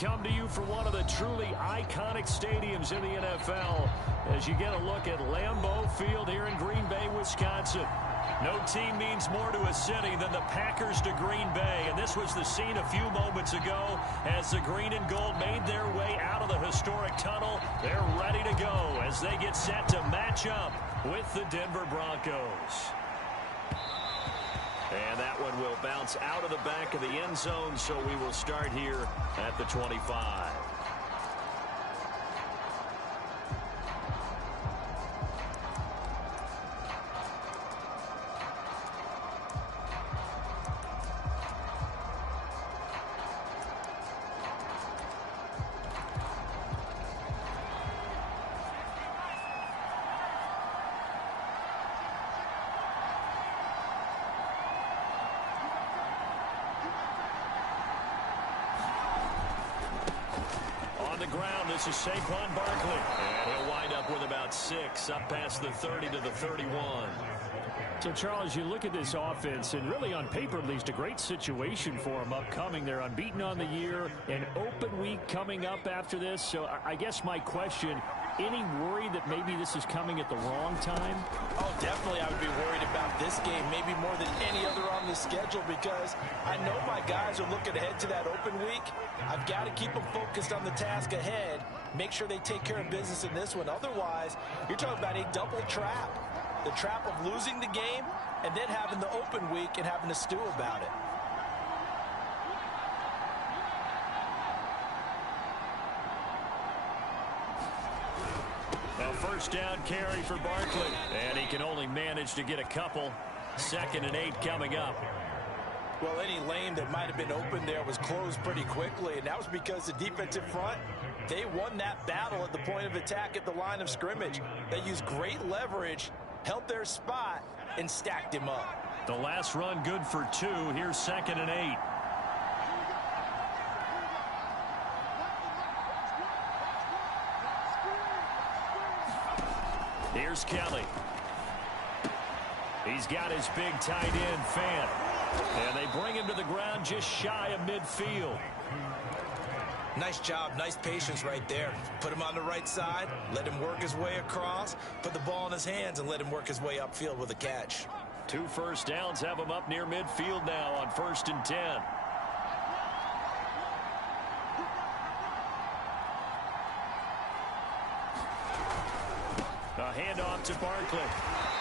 come to you from one of the truly iconic stadiums in the NFL as you get a look at Lambeau Field here in Green Bay, Wisconsin. No team means more to a city than the Packers to Green Bay, and this was the scene a few moments ago as the green and gold made their way out of the historic tunnel. They're ready to go as they get set to match up with the Denver Broncos. And that one will bounce out of the back of the end zone, so we will start here at the 25. This is Saquon Barkley, and he'll wind up with about 6 up past the 30 to the 31. So, Charles, you look at this offense, and really on paper, at least, a great situation for them upcoming. They're unbeaten on the year, an open week coming up after this. So I guess my question, any worry that maybe this is coming at the wrong time? Oh, definitely I would be worried about this game, maybe more than any other on the schedule, because I know my guys are looking ahead to that open week. I've got to keep them focused on the task ahead, make sure they take care of business in this one. Otherwise, you're talking about a double trap. The trap of losing the game and then having the open week and having to stew about it. A first down carry for Barkley, and he can only manage to get a couple. 2nd and 8 coming up. Well, any lane that might have been open there was closed pretty quickly, and that was because the defensive front, they won that battle at the point of attack at the line of scrimmage. They used great leverage, held their spot, and stacked him up. The last run good for 2. Here's 2nd and 8. Here's Kelly. He's got his big tight end, Fant. And they bring him to the ground just shy of midfield. Nice job, nice patience right there. Put him on the right side, let him work his way across, put the ball in his hands, and let him work his way upfield with a catch. 2 first downs have him up near midfield now on 1st and 10. A handoff to Barkley.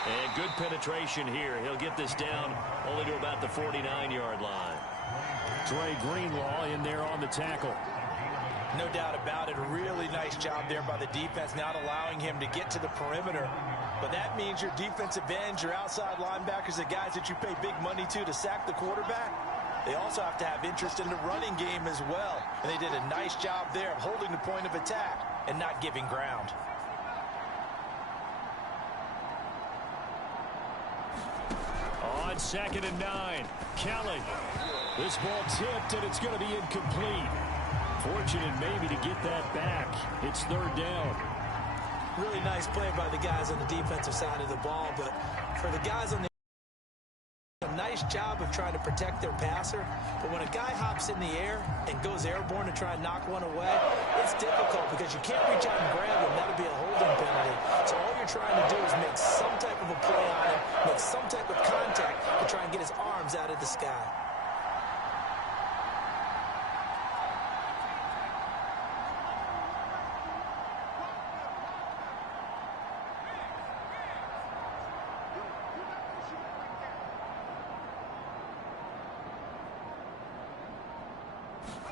And good penetration here. He'll get this down only to about the 49-yard line. Dre Greenlaw in there on the tackle. No doubt about it. A really nice job there by the defense, not allowing him to get to the perimeter. But that means your defensive ends, your outside linebackers, the guys that you pay big money to sack the quarterback, they also have to have interest in the running game as well. And they did a nice job there of holding the point of attack and not giving ground. On 2nd and 9, Kelly. This ball tipped, and it's going to be incomplete. Fortunate maybe to get that back. It's 3rd down. Really nice play by the guys on the defensive side of the ball, but for the guys on the a nice job of trying to protect their passer. But when a guy hops in the air and goes airborne to try and knock one away, it's difficult because you can't reach out and grab him. That would be a holding penalty. So all you're trying to do is make some type of a play on him, make some type of contact to try and get his arms out of the sky.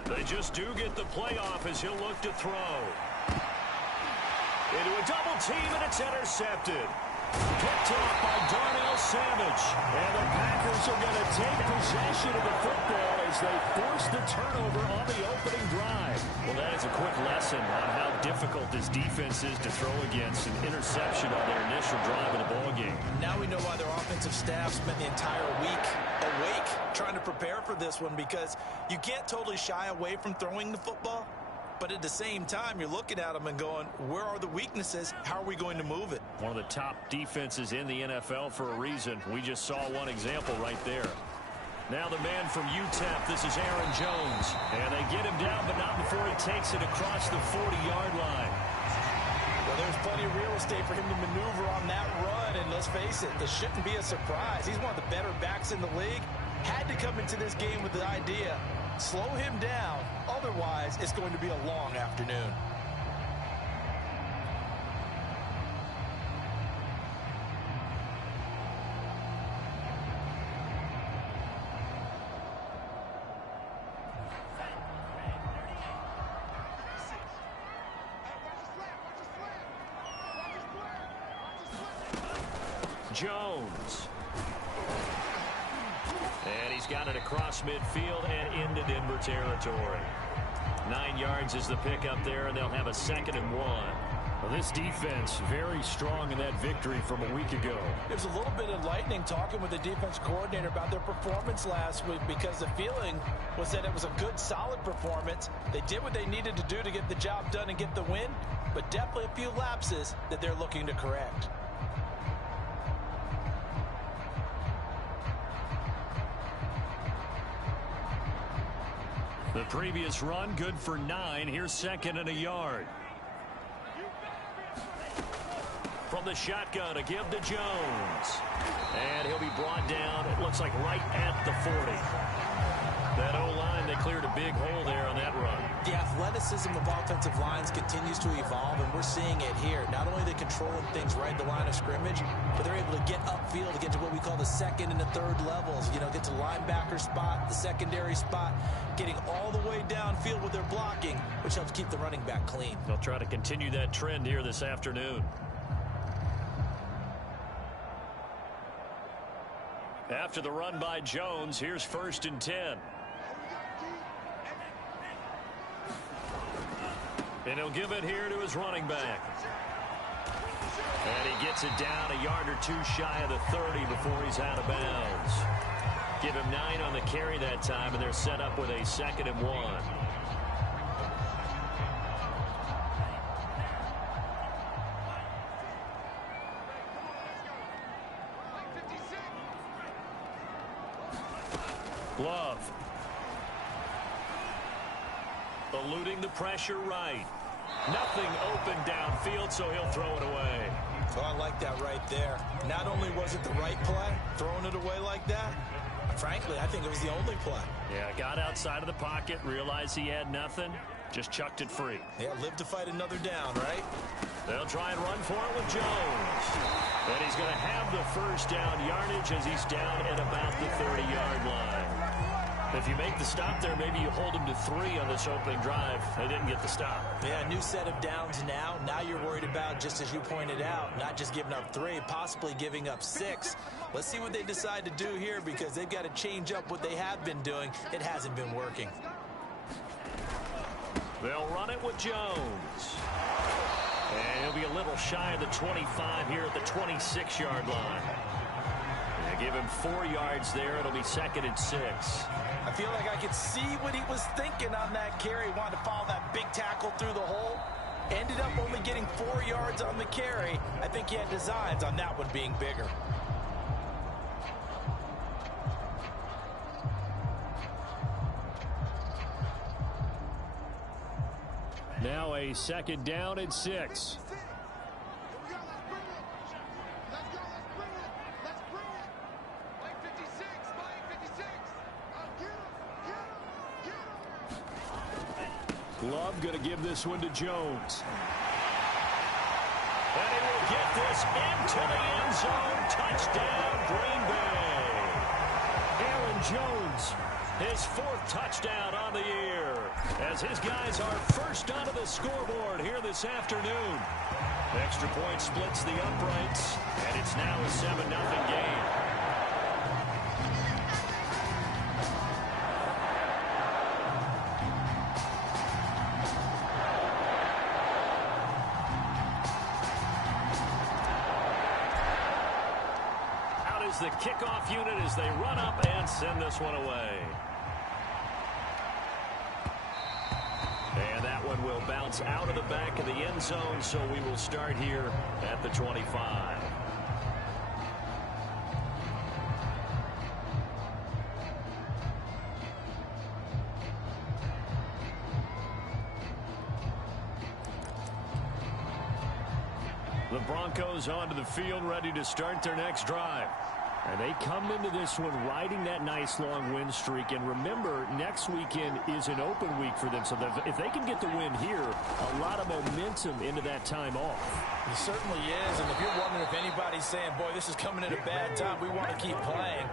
They just do get the playoff as he'll look to throw. Into a double team, and it's intercepted. Picked off by Darnell Savage. And the Packers are going to take possession of the football as they force the turnover on the opening drive. Well, that is a quick lesson on how difficult this defense is to throw against. An interception on their initial drive of the ballgame. Now we know why their offensive staff spent the entire week awake trying to prepare for this one, because you can't totally shy away from throwing the football. But at the same time, you're looking at them and going, where are the weaknesses? How are we going to move it? One of the top defenses in the NFL for a reason. We just saw one example right there. Now the man from UTEP, this is Aaron Jones. And they get him down, but not before he takes it across the 40-yard line. Well, there's plenty of real estate for him to maneuver on that run, and let's face it, this shouldn't be a surprise. He's one of the better backs in the league. Had to come into this game with the idea, slow him down, otherwise it's going to be a long afternoon. Jones. And he's got it across midfield and into Denver territory. 9 yards is the pickup there, and they'll have a 2nd and 1. Well, this defense very strong in that victory from a week ago. There's a little bit of lightning talking with the defense coordinator about their performance last week, because the feeling was that it was a good, solid performance. They did what they needed to do to get the job done and get the win, but definitely a few lapses that they're looking to correct. The previous run, good for 9. Here's 2nd and a yard. From the shotgun, a give to Jones. And he'll be brought down, it looks like right at the 40. That O-line, they cleared a big hole there on that run. The athleticism of offensive lines continues to evolve, and we're seeing it here. Not only are they controlling things right at the line of scrimmage, but they're able to get upfield to get to what we call the 2nd and the 3rd levels. You know, get to linebacker spot, the secondary spot, getting all the way downfield with their blocking, which helps keep the running back clean. They'll try to continue that trend here this afternoon. After the run by Jones, here's 1st and 10. And he'll give it here to his running back. And he gets it down a yard or 2 shy of the 30 before he's out of bounds. Give him 9 on the carry that time, and they're set up with a 2nd and 1. Love. Eluding the pressure right. Nothing open downfield, so he'll throw it away. So I like that right there. Not only was it the right play, throwing it away like that, frankly, I think it was the only play. Yeah, got outside of the pocket, realized he had nothing, just chucked it free. Yeah, live to fight another down, right? They'll try and run for it with Jones. And he's going to have the 1st down yardage as he's down at about the 30-yard line. If you make the stop there, maybe you hold him to 3 on this opening drive. They didn't get the stop. Yeah, new set of downs now. Now you're worried about, just as you pointed out, not just giving up 3, possibly giving up 6. Let's see what they decide to do here, because they've got to change up what they have been doing. It hasn't been working. They'll run it with Jones. And he'll be a little shy of the 25 here at the 26-yard line. They give him 4 yards there. It'll be 2nd and 6. I feel like I could see what he was thinking on that carry. He wanted to follow that big tackle through the hole. Ended up only getting 4 yards on the carry. I think he had designs on that one being bigger. Now a 2nd down and 6. Love going to give this one to Jones. And he will get this into the end zone. Touchdown, Green Bay. Aaron Jones, his 4th touchdown on the year, as his guys are first onto the scoreboard here this afternoon. Extra point splits the uprights, and it's now a 7-0 game. The kickoff unit as they run up and send this one away. And that one will bounce out of the back of the end zone, so we will start here at the 25. The Broncos onto the field, ready to start their next drive. And they come into this one riding that nice long win streak. And remember, next weekend is an open week for them. So if they can get the win here, a lot of momentum into that time off. It certainly is. And if you're wondering if anybody's saying, boy, this is coming at a bad time, we want to keep playing,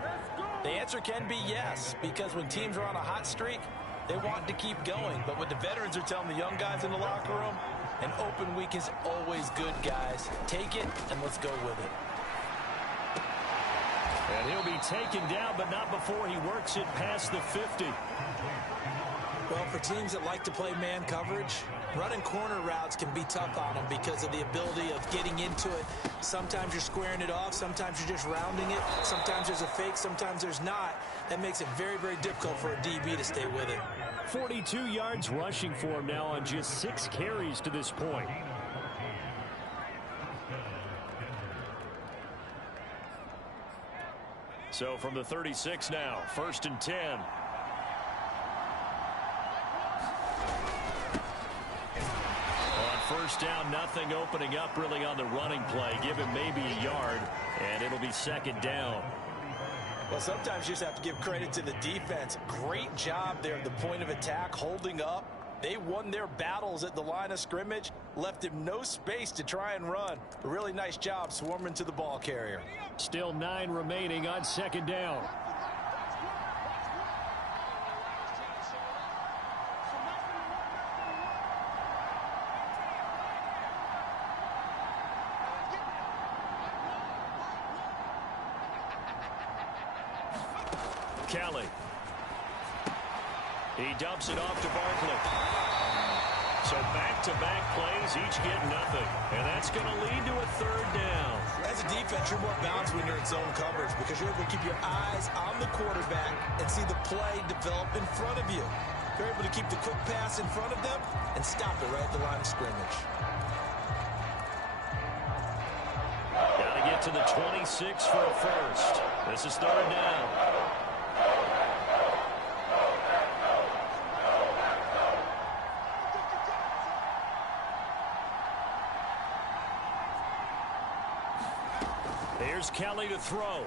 the answer can be yes. Because when teams are on a hot streak, they want to keep going. But what the veterans are telling the young guys in the locker room, an open week is always good, guys. Take it, and let's go with it. And he'll be taken down, but not before he works it past the 50. Well, for teams that like to play man coverage, running corner routes can be tough on them because of the ability of getting into it. Sometimes you're squaring it off. Sometimes you're just rounding it. Sometimes there's a fake. Sometimes there's not. That makes it very, very difficult for a DB to stay with it. 42 yards rushing for him now on just 6 carries to this point. So from the 36 now, 1st and 10. On first down, nothing opening up really on the running play. Give him maybe a yard, and it'll be 2nd down. Well, sometimes you just have to give credit to the defense. Great job there at the point of attack, holding up. They won their battles at the line of scrimmage, left him no space to try and run. A really nice job swarming to the ball carrier. Still 9 remaining on 2nd down. Kelly. He dumps it off to Barkley. So back-to-back plays, each get nothing. And that's going to lead to a 3rd down. As a defense, you're more balanced when you're in zone coverage because you're able to keep your eyes on the quarterback and see the play develop in front of you. You're able to keep the quick pass in front of them and stop it right at the line of scrimmage. Got to get to the 26 for a first. This is 3rd down. Here's Kelly to throw.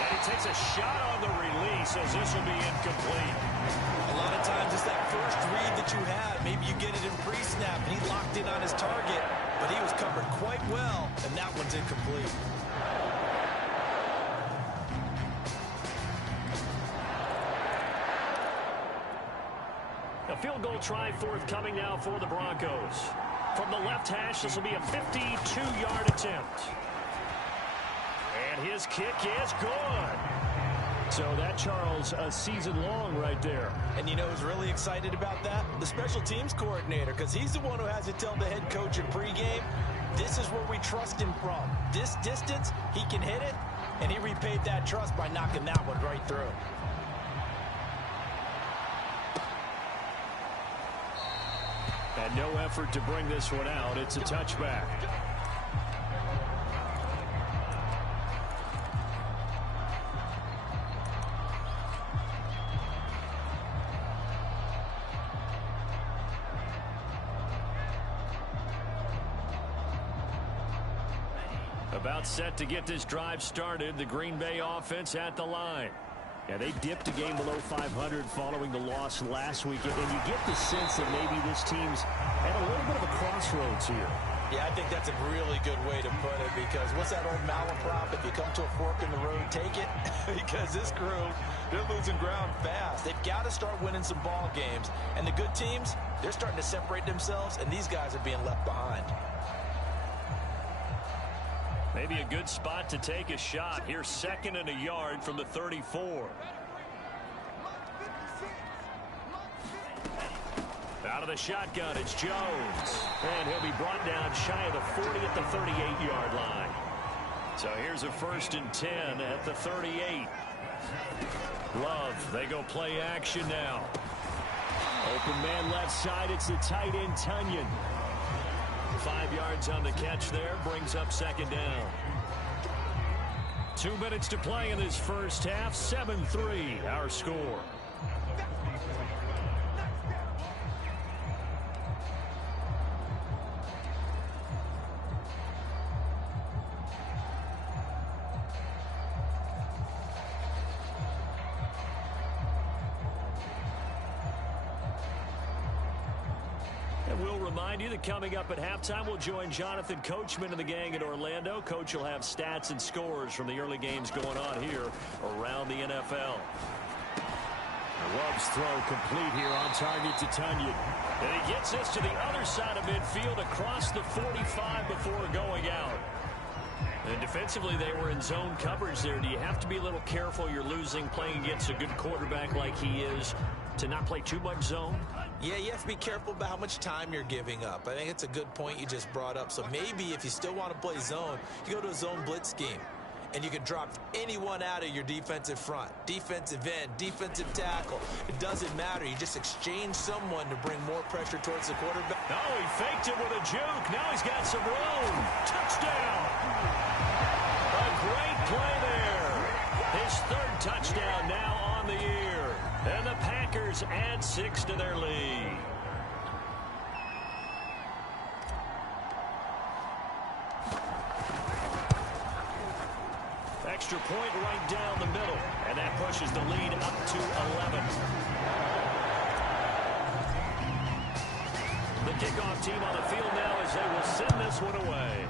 And he takes a shot on the release as this will be incomplete. A lot of times it's that first read that you have. Maybe you get it in pre-snap and he locked in on his target, but he was covered quite well, and that one's incomplete. A field goal try forthcoming now for the Broncos. From the left hash, this will be a 52-yard attempt. And his kick is good. So that, Charles, a season long right there. And you know who's really excited about that? The special teams coordinator, because he's the one who has to tell the head coach in pregame, this is where we trust him from. This distance, he can hit it, and he repaid that trust by knocking that one right through. And no effort to bring this one out. It's a touchback. About set to get this drive started. The Green Bay offense at the line. Yeah, they dipped a game below 500 following the loss last week. And you get the sense that maybe this team's at a little bit of a crossroads here. Yeah, I think that's a really good way to put it because what's that old malaprop? If you come to a fork in the road, take it. Because this crew, they're losing ground fast. They've got to start winning some ball games. And the good teams, they're starting to separate themselves, and these guys are being left behind. Maybe a good spot to take a shot. Here's 2nd and a yard from the 34. Out of the shotgun, it's Jones. And he'll be brought down shy of the 40 at the 38-yard line. So here's a 1st and 10 at the 38. Love, they go play action now. Open man left side, it's the tight end, Tunyon. 5 yards on the catch there, brings up 2nd down. 2 minutes to play in this first half, 7-3 our score. And we'll remind you that coming up at halftime, we'll join Jonathan Coachman and the gang at Orlando. Coach will have stats and scores from the early games going on here around the NFL. Love's throw complete here on target to Tunyon. And he gets this to the other side of midfield across the 45 before going out. And defensively, they were in zone coverage there. Do you have to be a little careful? You're losing playing against a good quarterback like he is to not play too much zone? Yeah, you have to be careful about how much time you're giving up. I think it's a good point you just brought up. So maybe if you still want to play zone, you go to a zone blitz scheme. And you can drop anyone out of your defensive front. Defensive end, defensive tackle. It doesn't matter. You just exchange someone to bring more pressure towards the quarterback. Oh, he faked it with a juke. Now he's got some room. Touchdown. A great play there. His third touchdown now on the year. And the Packers add 6 to their lead. Extra point right down the middle, and that pushes the lead up to 11. The kickoff team on the field now as they will send this one away.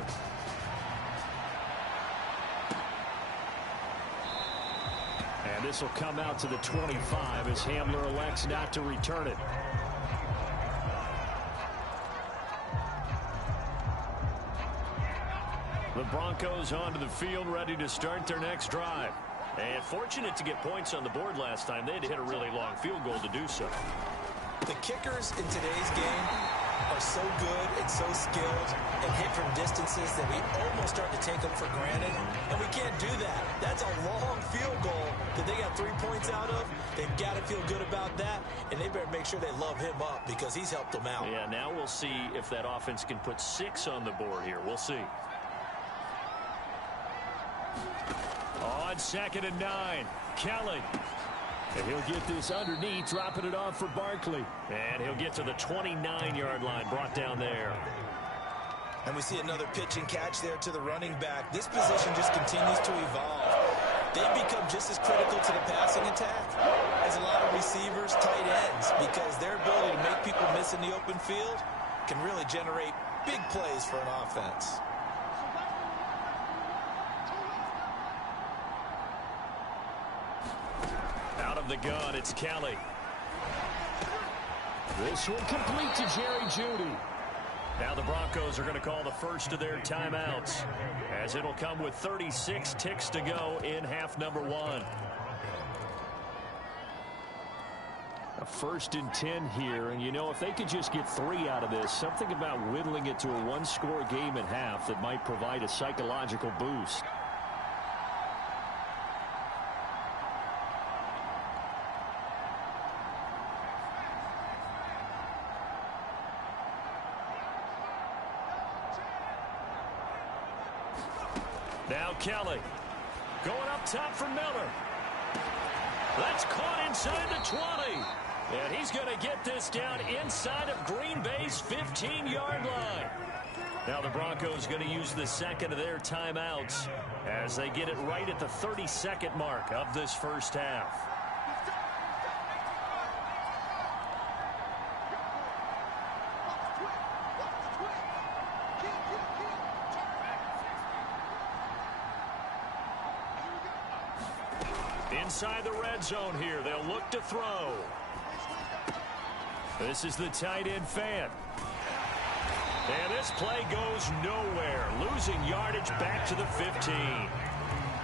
And this will come out to the 25 as Hamler elects not to return it. The Broncos onto the field, ready to start their next drive. And fortunate to get points on the board last time. They had to hit a really long field goal to do so. The kickers in today's game are so good and so skilled and hit from distances that we almost start to take them for granted. And we can't do that. That's a long field goal that they got 3 points out of. They've got to feel good about that. And they better make sure they love him up because he's helped them out. Yeah, now we'll see if that offense can put 6 on the board here. We'll see. On 2nd and 9, Kelly. And he'll get this underneath, dropping it off for Barkley. And he'll get to the 29-yard line, brought down there. And we see another pitch and catch there to the running back. This position just continues to evolve. They become just as critical to the passing attack as a lot of receivers, tight ends, because their ability to make people miss in the open field can really generate big plays for an offense. Out of the gun, it's Kelly. This one complete to Jerry Jeudy. Now the Broncos are going to call the first of their timeouts, as it'll come with 36 ticks to go in half number 1. A 1st and 10 here, and you know, if they could just get 3 out of this, something about whittling it to a one-score game at half that might provide a psychological boost. Now Kelly going up top for Miller. That's caught inside the 20. And he's going to get this down inside of Green Bay's 15-yard line. Now the Broncos going to use the second of their timeouts as they get it right at the 32nd mark of this first half. Inside the red zone here, they'll look to throw. This is the tight end fan. And this play goes nowhere, losing yardage back to the 15.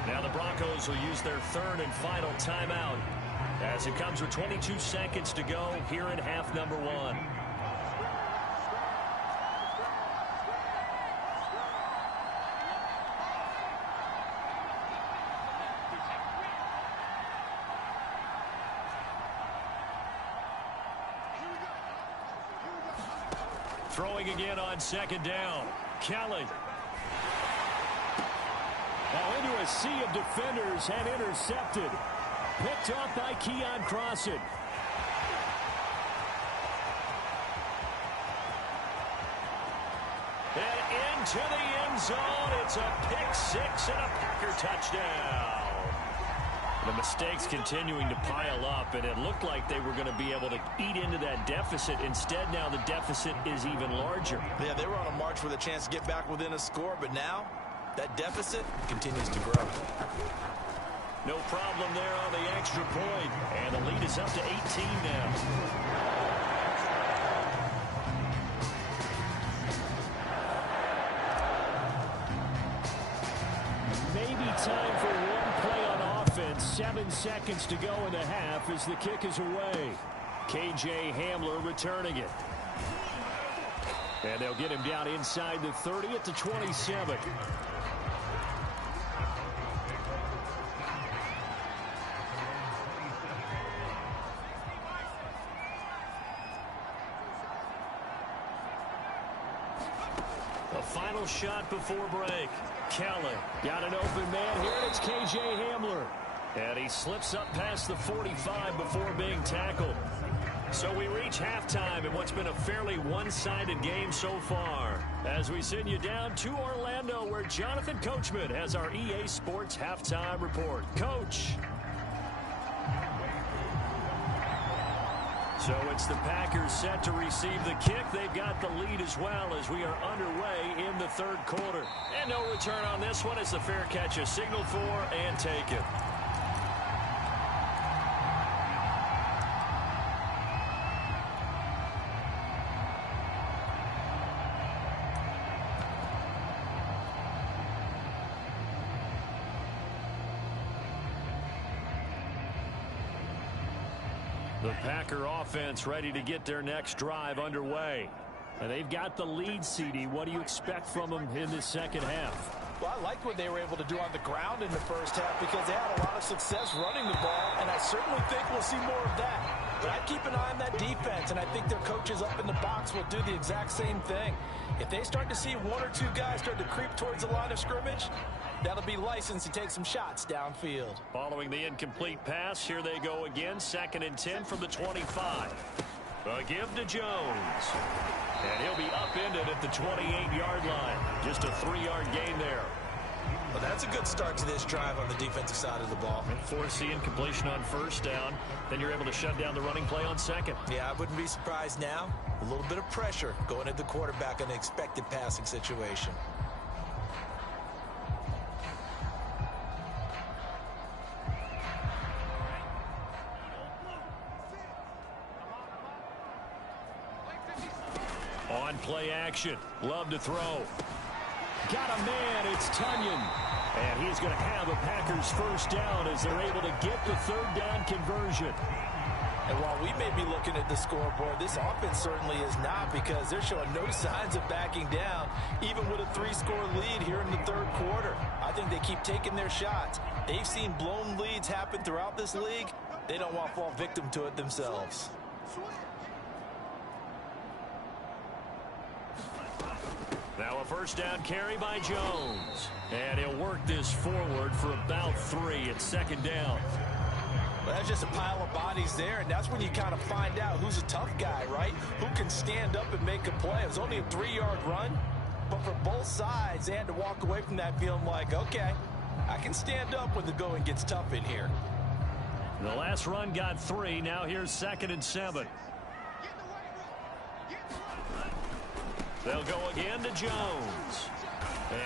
Now the Broncos will use their 3rd and final timeout as it comes with 22 seconds to go here in half number 1. Throwing again on 2nd down. Kelly. Now into a sea of defenders and intercepted. Picked off by Keon Crossan. And into the end zone. It's a pick 6 and a Packer touchdown. The mistakes continuing to pile up, and it looked like they were going to be able to eat into that deficit. Instead, now the deficit is even larger. Yeah, they were on a march with a chance to get back within a score, but now that deficit continues to grow. No problem there on the extra point, and the lead is up to 18 now. Time for one play on offense. 7 seconds to go in the half as the kick is away. KJ Hamler returning it. And they'll get him down inside the 30 at the 27. A final shot before break. Kelly got an open man here. It's KJ Hamler. And he slips up past the 45 before being tackled. So we reach halftime in what's been a fairly one-sided game so far. As we send you down to Orlando, where Jonathan Coachman has our EA Sports halftime report. Coach. So it's the Packers set to receive the kick. They've got the lead as well as we are underway in the third quarter. And no return on this one as the fair catch is signaled for and taken. The Packer offense ready to get their next drive underway. And they've got the lead, CD. What do you expect from them in the second half? Well, I liked what they were able to do on the ground in the first half because they had a lot of success running the ball, and I certainly think we'll see more of that. But I'd keep an eye on that defense, and I think their coaches up in the box will do the exact same thing. If they start to see one or two guys start to creep towards the line of scrimmage, that'll be licensed to take some shots downfield. Following the incomplete pass, here they go again. 2nd and 10 from the 25. A give to Jones. And he'll be upended at the 28-yard line. Just a 3-yard gain there. Well, that's a good start to this drive on the defensive side of the ball. And force the incompletion on first down. Then you're able to shut down the running play on second. Yeah, I wouldn't be surprised now. A little bit of pressure going at the quarterback in an expected passing situation. On play action. Love to throw. Got a man. It's Tunyon. And he's going to have a Packers first down as they're able to get the third down conversion. And while we may be looking at the scoreboard, this offense certainly is not, because they're showing no signs of backing down, even with a 3-score lead here in the third quarter. I think they keep taking their shots. They've seen blown leads happen throughout this league. They don't want to fall victim to it themselves. Now a first down carry by Jones. And he'll work this forward for about 3 at 2nd down. Well, that's just a pile of bodies there, and that's when you kind of find out who's a tough guy, right? Who can stand up and make a play. It was only a 3-yard run, but for both sides, they had to walk away from that feeling like, okay, I can stand up when the going gets tough in here. The last run got 3. Now here's 2nd and 7. They'll go again to Jones.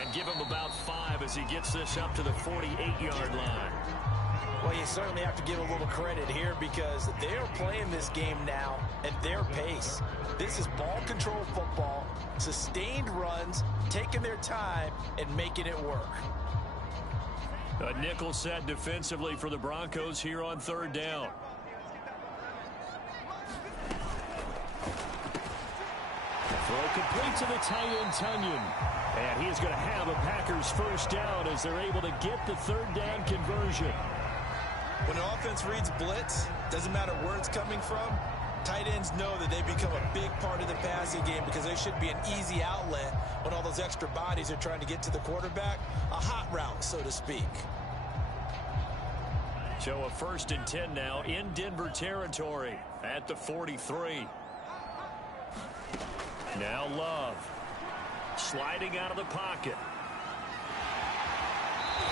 And give him about 5 as he gets this up to the 48-yard line. Well, you certainly have to give a little credit here because they're playing this game now at their pace. This is ball control football, sustained runs, taking their time, and making it work. A nickel set defensively for the Broncos here on 3rd down. Throw complete to the tight end, Tunyon. And he is going to have a Packers first down as they're able to get the 3rd down conversion. When an offense reads blitz, doesn't matter where it's coming from, tight ends know that they become a big part of the passing game because they should be an easy outlet when all those extra bodies are trying to get to the quarterback. A hot route, so to speak. So a 1st and 10 now in Denver territory at the 43. Now Love sliding out of the pocket.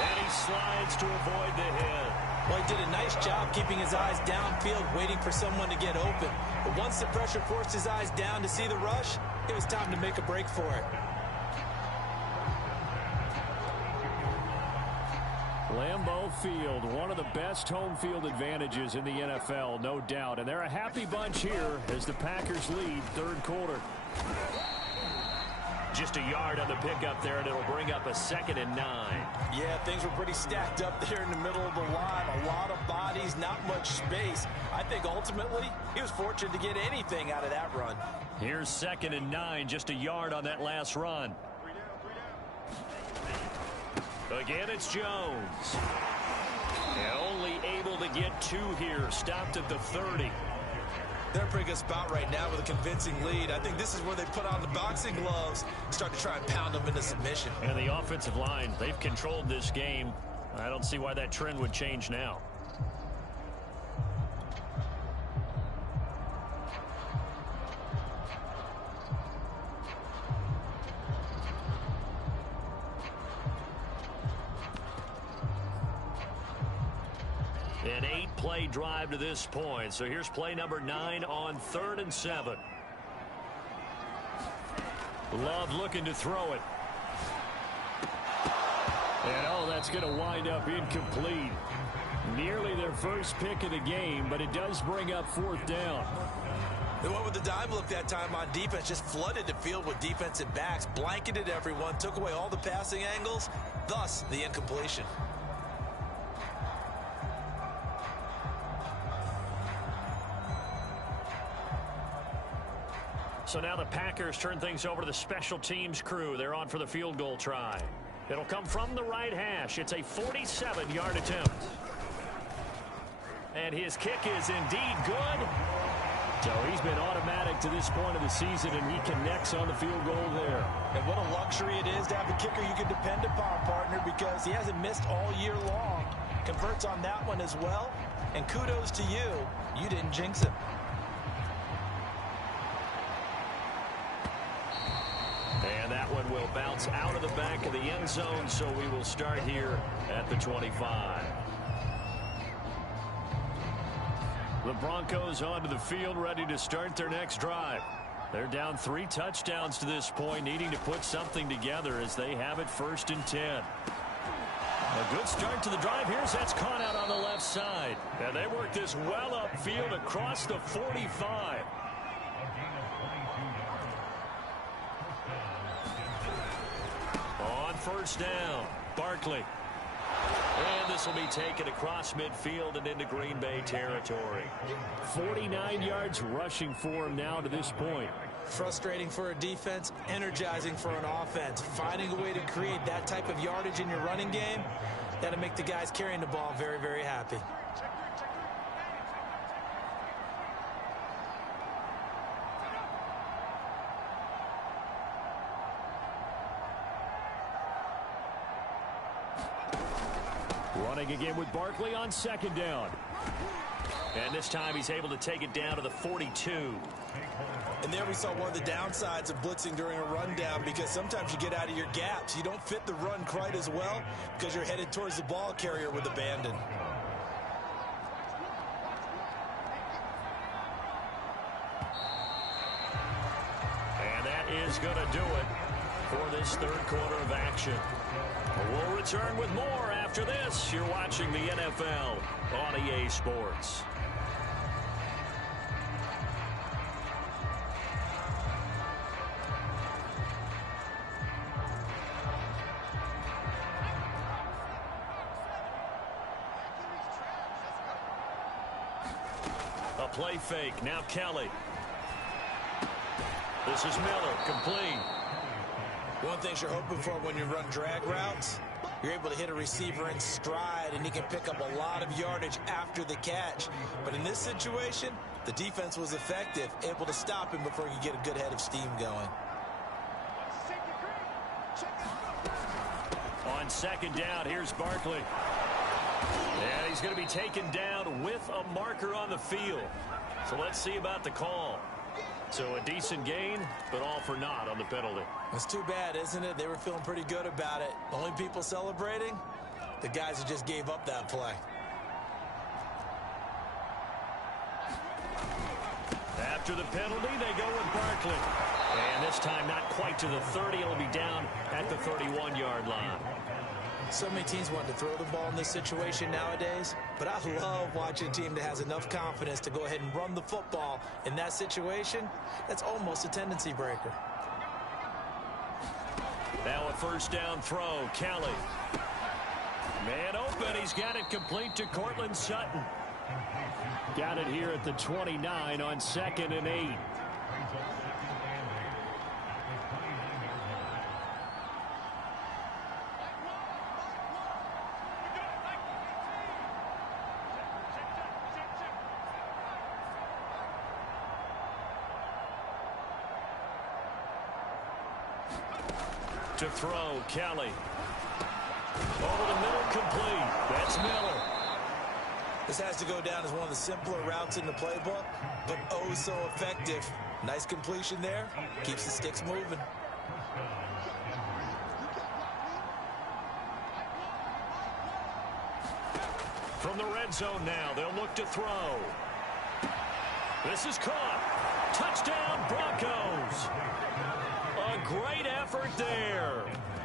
And he slides to avoid the hit. Well, he did a nice job keeping his eyes downfield, waiting for someone to get open. But once the pressure forced his eyes down to see the rush, it was time to make a break for it. Lambeau Field, one of the best home field advantages in the NFL, no doubt. And they're a happy bunch here as the Packers lead third quarter. Just a yard on the pickup there, and it'll bring up a 2nd and 9. Yeah, things were pretty stacked up there in the middle of the line. A lot of bodies, not much space. I think ultimately he was fortunate to get anything out of that run. Here's 2nd and 9, just a yard on that last run. Again, it's Jones. And only able to get 2 here, stopped at the 30. They're in a pretty good spot right now with a convincing lead. I think this is where they put on the boxing gloves, start to try and pound them into submission. And the offensive line, they've controlled this game. I don't see why that trend would change now. An 8-play drive to this point. So here's play number 9 on 3rd and 7. Love looking to throw it. And oh, that's going to wind up incomplete. Nearly their first pick of the game, but it does bring up 4th down. They went with the dime look that time on defense, just flooded the field with defensive backs, blanketed everyone, took away all the passing angles, thus the incompletion. So now the Packers turn things over to the special teams crew. They're on for the field goal try. It'll come from the right hash. It's a 47-yard attempt. And his kick is indeed good. So he's been automatic to this point of the season, and he connects on the field goal there. And what a luxury it is to have a kicker you can depend upon, partner, because he hasn't missed all year long. Converts on that one as well. And kudos to you. You didn't jinx him. And that one will bounce out of the back of the end zone, so we will start here at the 25. The Broncos onto the field, ready to start their next drive. They're down 3 touchdowns to this point, needing to put something together as they have it 1st and 10. A good start to the drive. Here's that's caught out on the left side. And they work this well upfield across the 45. On 1st down, Barkley. And this will be taken across midfield and into Green Bay territory. 49 yards rushing for him now to this point. Frustrating for a defense, energizing for an offense. Finding a way to create that type of yardage in your running game, that'll make the guys carrying the ball very, very happy. Running again with Barkley on 2nd down. And this time he's able to take it down to the 42. And there we saw one of the downsides of blitzing during a rundown, because sometimes you get out of your gaps. You don't fit the run quite as well because you're headed towards the ball carrier with abandon. And that is going to do it for this 3rd quarter of action. We'll return with more after this. You're watching the NFL on EA Sports. A play fake. Now Kelly. This is Miller. Complete. One thing you're hoping for when you run drag routes, you're able to hit a receiver in stride, and he can pick up a lot of yardage after the catch. But in this situation, the defense was effective, able to stop him before he could get a good head of steam going. On 2nd down, here's Barkley. And he's going to be taken down with a marker on the field. So let's see about the call. So a decent gain, but all for naught on the penalty. It's too bad, isn't it? They were feeling pretty good about it. Only people celebrating, the guys who just gave up that play. After the penalty, they go with Barkley. And this time not quite to the 30. It'll be down at the 31-yard line. So many teams want to throw the ball in this situation nowadays, but I love watching a team that has enough confidence to go ahead and run the football. In that situation, that's almost a tendency breaker. Now a first down throw. Kelly. Man open. He's got it complete to Cortland Sutton. Got it here at the 29 on 2nd and 8. To throw, Kelly. Over the middle, complete. That's Miller. This has to go down as one of the simpler routes in the playbook, but oh so effective. Nice completion there. Keeps the sticks moving. From the red zone now, they'll look to throw. This is caught. Touchdown, Broncos. A great effort there.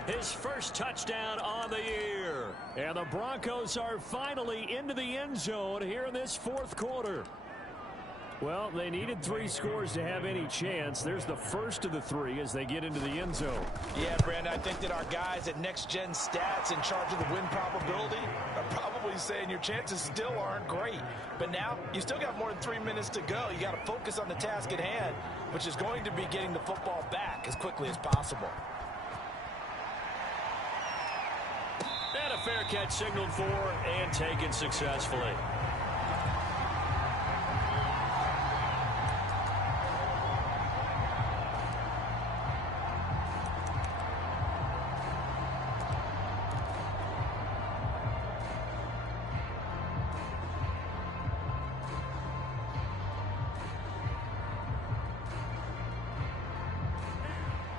His first touchdown on the year. And the Broncos are finally into the end zone here in this fourth quarter. Well, they needed 3 scores to have any chance. There's the first of the 3 as they get into the end zone. Yeah, Brandon, I think that our guys at Next Gen Stats in charge of the win probability are probably saying your chances still aren't great. But now, you still got more than 3 minutes to go. You got to focus on the task at hand, which is going to be getting the football back as quickly as possible. And a fair catch signaled for and taken successfully.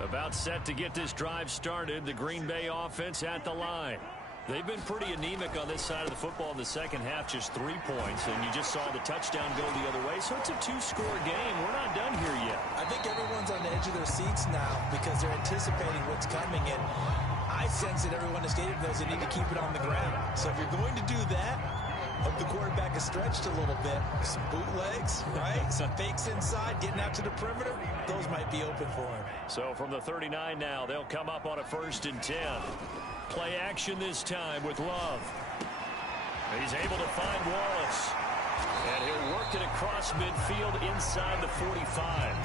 About set to get this drive started. The Green Bay offense at the line. They've been pretty anemic on this side of the football in the second half, just 3 points, and you just saw the touchdown go the other way. So it's a 2-score game. We're not done here yet. I think everyone's on the edge of their seats now because they're anticipating what's coming, and I sense that everyone in the stadium knows they need to keep it on the ground. So if you're going to do that, hope the quarterback is stretched a little bit. Some bootlegs, right? Some fakes inside, getting out to the perimeter. Those might be open for him. So from the 39 now, they'll come up on a 1st and 10. Play action this time with Love. He's able to find Wallace. And he'll work it across midfield inside the 45.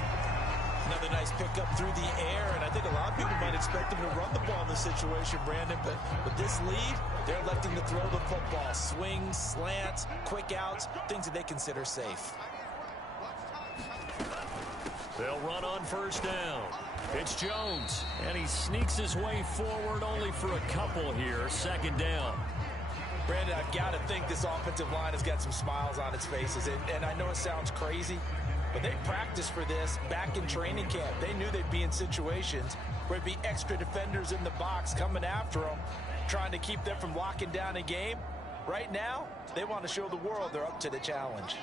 Another nice pickup through the air, and I think a lot of people might expect him to run the ball in this situation, Brandon, but with this lead, they're electing to throw the football. Swings, slants, quick outs, things that they consider safe. They'll run on 1st down. It's Jones, and he sneaks his way forward only for a couple here. 2nd down. Brandon, I've got to think this offensive line has got some smiles on its faces, and I know it sounds crazy, but they practiced for this back in training camp. They knew they'd be in situations where there'd be extra defenders in the box coming after them, trying to keep them from locking down a game. Right now, they want to show the world they're up to the challenge.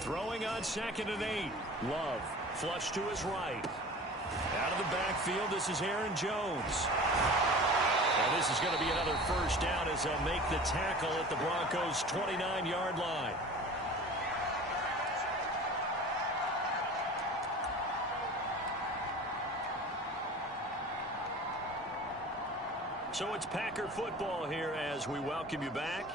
Throwing on 2nd and 8. Love, flush to his right. Out of the backfield, this is Aaron Jones. And this is going to be another 1st down as they'll make the tackle at the Broncos' 29-yard line. So it's Packer football here as we welcome you back.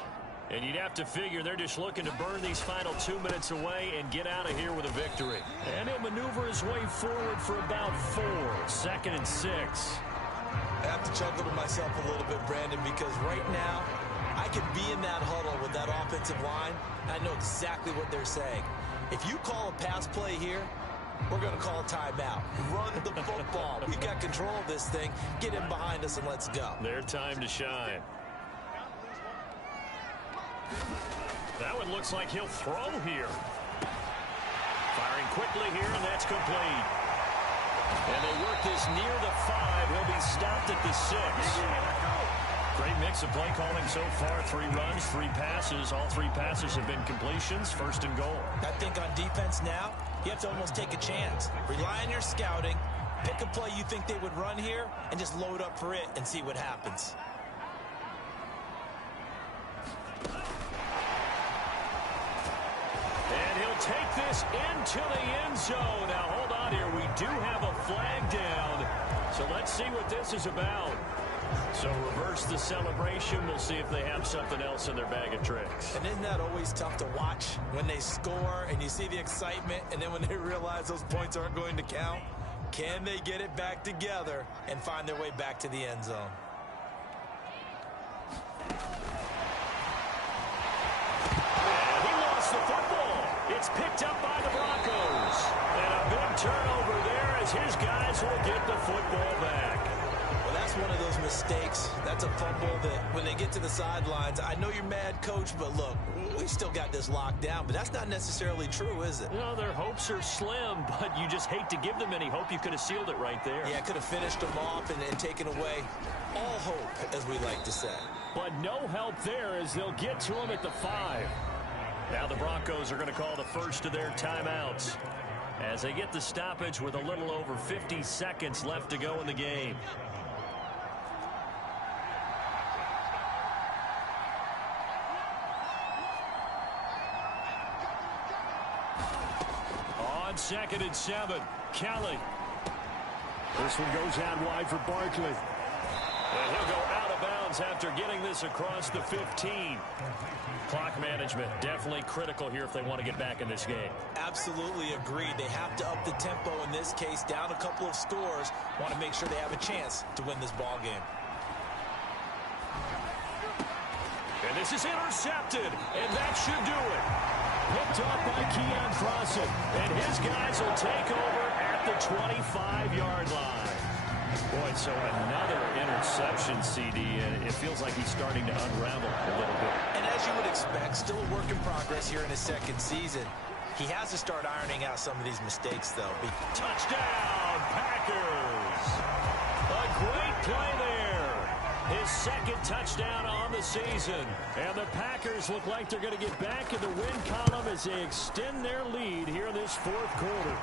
And you'd have to figure they're just looking to burn these final 2 minutes away and get out of here with a victory. And he'll maneuver his way forward for about 4. 2nd and 6. I have to chuckle to myself a little bit, Brandon, because right now I can be in that huddle with that offensive line. I know exactly what they're saying. If you call a pass play here, we're going to call a timeout. Run the football. We've got control of this thing. Get in behind us and let's go. Their time to shine. That one looks like he'll throw here. Firing quickly here, and that's complete. And they work this near the 5. He'll be stopped at the 6. Great mix of play calling so far. 3 runs, 3 passes. All 3 passes have been completions. First and goal. I think on defense now, you have to almost take a chance. Rely on your scouting. Pick a play you think they would run here and just load up for it and see what happens. And he'll take this into the end zone. Now, hold on here. We do have a flag down. So let's see what this is about. So reverse the celebration. We'll see if they have something else in their bag of tricks. And isn't that always tough to watch when they score and you see the excitement, and then when they realize those points aren't going to count? Can they get it back together and find their way back to the end zone? And he lost the football. It's picked up by the Broncos. And a big turnover there as his guys will get the football back. Well, that's one of those mistakes. That's a fumble that when they get to the sidelines, I know you're mad, Coach, but look, we still got this locked down. But that's not necessarily true, is it? No, their hopes are slim, but you just hate to give them any hope. You could have sealed it right there. Yeah, could have finished them off and taken away all hope, as we like to say. But no help there as they'll get to him at the 5. Now the Broncos are going to call the first of their timeouts as they get the stoppage with a little over 50 seconds left to go in the game. On 2nd and 7, Kelly. This one goes out wide for Barkley. And he'll go out of bounds after getting this across the 15. Clock management definitely critical here if they want to get back in this game. Absolutely agreed. They have to up the tempo in this case, down a couple of scores. Want to make sure they have a chance to win this ball game. And this is intercepted, and that should do it. Picked up by Keon Crossen. And his guys will take over at the 25-yard line. Boy, so another interception, CD, and it feels like he's starting to unravel a little bit. And as you would expect, still a work in progress here in his 2nd season. He has to start ironing out some of these mistakes, though. Touchdown, Packers! A great play there. His 2nd touchdown on the season. And the Packers look like they're going to get back in the win column as they extend their lead here this 4th quarter.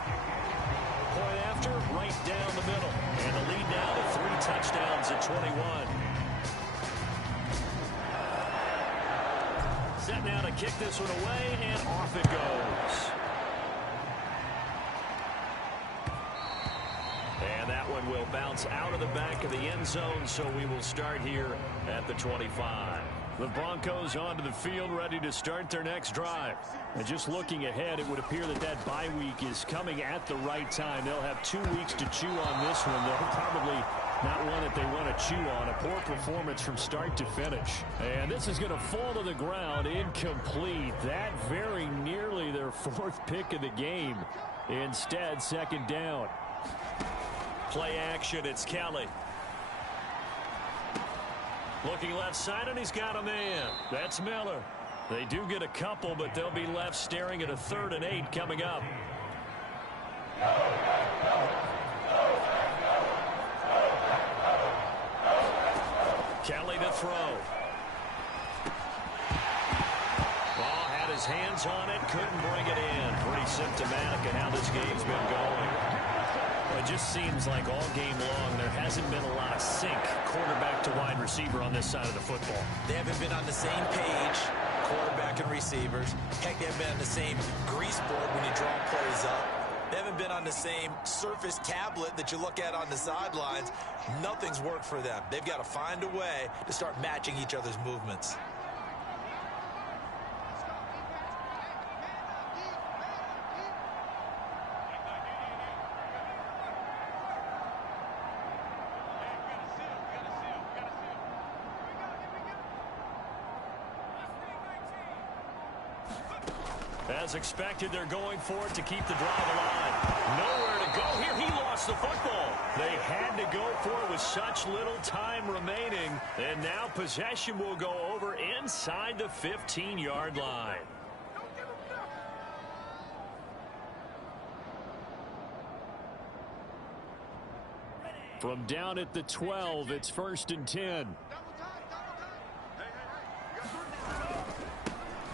Point after, right down the middle. And the lead now to 3 touchdowns at 21. Set now to kick this one away, and off it goes. And that one will bounce out of the back of the end zone, so we will start here at the 25. The Broncos onto the field, ready to start their next drive. And just looking ahead, it would appear that that bye week is coming at the right time. They'll have 2 weeks to chew on this one. They'll probably not one that they want to chew on. A poor performance from start to finish. And this is going to fall to the ground, incomplete. That very nearly their 4th pick of the game. Instead, 2nd down. Play action, it's Kelly. Looking left side, and he's got a man. That's Miller. They do get a couple, but they'll be left staring at a 3rd and 8 coming up. Kelly to throw. Ball had his hands on it, couldn't bring it in. Pretty symptomatic of how this game's been going. It just seems like all game long there hasn't been a lot of sync quarterback to wide receiver on this side of the football. They haven't been on the same page, quarterback and receivers. Heck, they haven't been on the same grease board when you draw plays up. They haven't been on the same surface tablet that you look at on the sidelines. Nothing's worked for them. They've got to find a way to start matching each other's movements. As expected, they're going for it to keep the drive alive. Nowhere to go here. He lost the football. They had to go for it with such little time remaining. And now possession will go over inside the 15-yard line. From down at the 12, it's 1st and 10.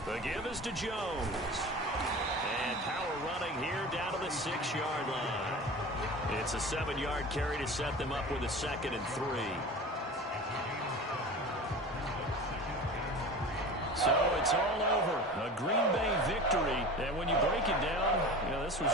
The give is to Jones. And power running here down to the 6-yard line. It's a 7-yard carry to set them up with a 2nd and 3. So it's all over. A Green Bay victory. And when you break it down, this was